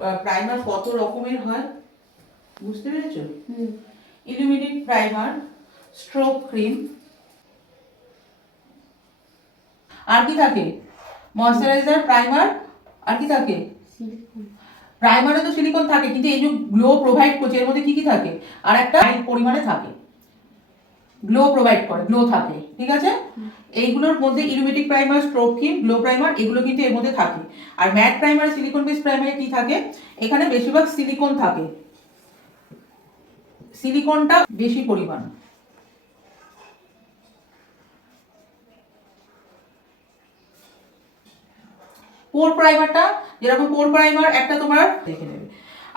Primer কত রকমের হয়? বুঝতে পেরেছ? হুম। ইলুমিনেট প্রাইমার স্ট্রোক ক্রিম আর কি থাকে? ময়শ্চারাইজার প্রাইমার আর কি থাকে? প্রাইমারে তো সিলিকন থাকে কিন্তু এই যে গ্লো প্রোভাইড করছে এর মধ্যে কি কি থাকে? আর একটা পরিমাণে থাকে। গ্লো প্রোভাইড করে গ্লো থাকে ঠিক আছে? এইগুলোর মধ্যে ইলুমেটিক primer stroke cream glow primer এগুলো কিন্তু এর মধ্যে থাকে। আর ম্যাট প্রাইমার সিলিকন বেস প্রাইমারে কি থাকে? এখানে বেশিরভাগ সিলিকন থাকে। সিলিকনটা বেশি পরিমাণ। পোর প্রাইমারটা যেরকম পোর প্রাইমার একটা তোমার দেখে নেবে।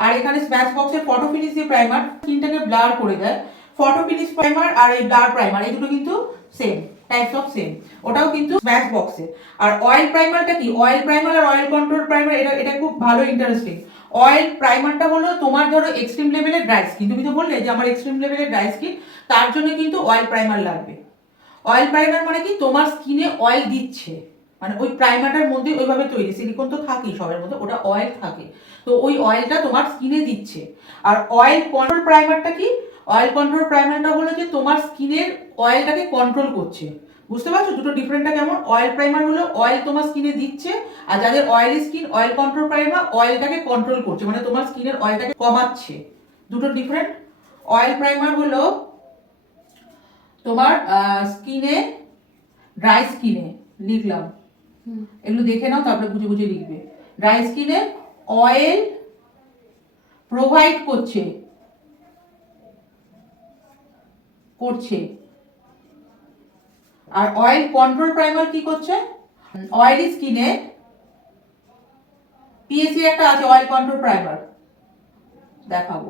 আর এখানে স্ম্যাচ বক্সের ফটো ফিনিশ যে প্রাইমার স্কিনটাকে ব্লার করে দেয়। ফটো ফিনিশ প্রাইমার আর এই ব্লার প্রাইমার এই দুটো কিন্তু সেম টাইপস অফ সেম ওটাও কিন্তু স্ম্যাচ বক্সে আর অয়েল প্রাইমারটা কি? অয়েল প্রাইমার আর অয়েল কন্ট্রোল প্রাইমার এটা এটা খুব ভালো ইন্টারেস্টিং অয়েল প্রাইমারটা হলো তোমার ধরো এক্সট্রিম লেভেলের ড্রাই স্কিন তুমি তো বললে যে আমার এক্সট্রিম লেভেলের ড্রাই স্কিন তার জন্য কিন্তু অয়েল প্রাইমার লাগবে। অয়েল প্রাইমার মানে কি? তোমার স্কিনে অয়েল দিচ্ছে। মানে ওই প্রাইমারটার মধ্যে ওইভাবে তৈরি। সিলিকন তো থাকেই সবের মধ্যে, ওটা অয়েল থাকে। তো ওই অয়েলটা তোমার স্কিনে দিচ্ছে। আর অয়েল কন্ট্রোল প্রাইমারটা কি? অয়েল কন্ট্রোল প্রাইমারটা হলো যে তোমার স্কিনের অয়েলটাকে কন্ট্রোল করছে। বুঝতে পারছ? দুটো ডিফারেন্টটা কেমন? অয়েল প্রাইমার হলো অয়েল তোমার স্কিনে দিচ্ছে আর যাদের oily skin oil control primer অয়েলটাকে control করছে মানে তোমার স্কিনের অয়েলটাকে কমাচ্ছে। দুটো ডিফারেন্ট অয়েল প্রাইমার হলো তোমার স্কিনে ড্রাই স্কিনে লিখলাম। এগুলো দেখে নাও তারপরে বুঝে বুঝে লিখবে। ড্রাই স্কিনে অয়েল প্রোভাইড করছে। করছে। আর অয়েল কন্ট্রোল প্রাইমার কি করছে? অয়েলি স্কিনে পিএসি একটা আছে অয়েল কন্ট্রোল প্রাইমার দেখাবো।